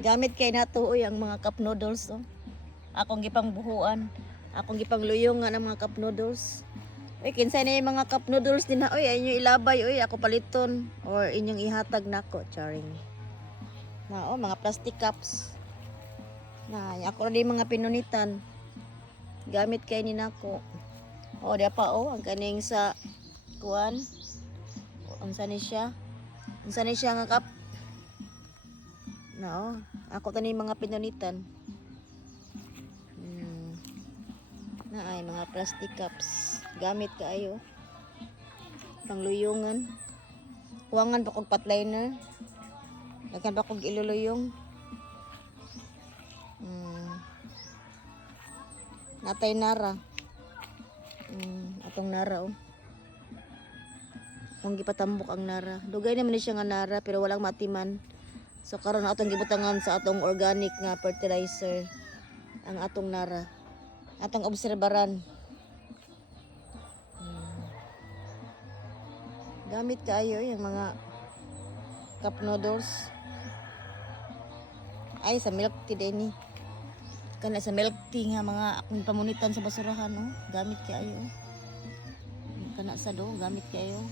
Gamit kay natuoy ang mga cup noodles, oh. Akong gipang buhuan. Akong gipang luyong nga ng mga cup noodles. Uy, kinsay na yung mga cup noodles din na. Uy, inyo ilabay. Uy, ako paliton. Or inyong ihatag nako, charing. Na, oh, mga plastic cups. Na, ako rin mga pinunitan. Gamit kay ni nako. Oh, dia pa, oh, ang kaning sa kuan. Unsa ni siya? Unsa ni siya nga cup? Na, oh, ako tani mga pinunitan. Na ay mga plastic cups. Gamit kaayo. Pangluyungan. Huwangan pa kog patliner. Daghan pa kog iluluyong. Natay nara. Atong nara, oh. Kung gipatambok ang nara. Dugay naman ni siya nga nara pero walang matiman. So karon atong gibutangan sa atong organic nga fertilizer ang atong nara. Atong obserbaran. Gamit kaayo yung mga cup noodles. Ay, sa milk tea din ni. Kana sa milk tea nga mga akong pamunitan sa basurahan, oh. Gamit kaayo. Kana sa do, gamit kaayo.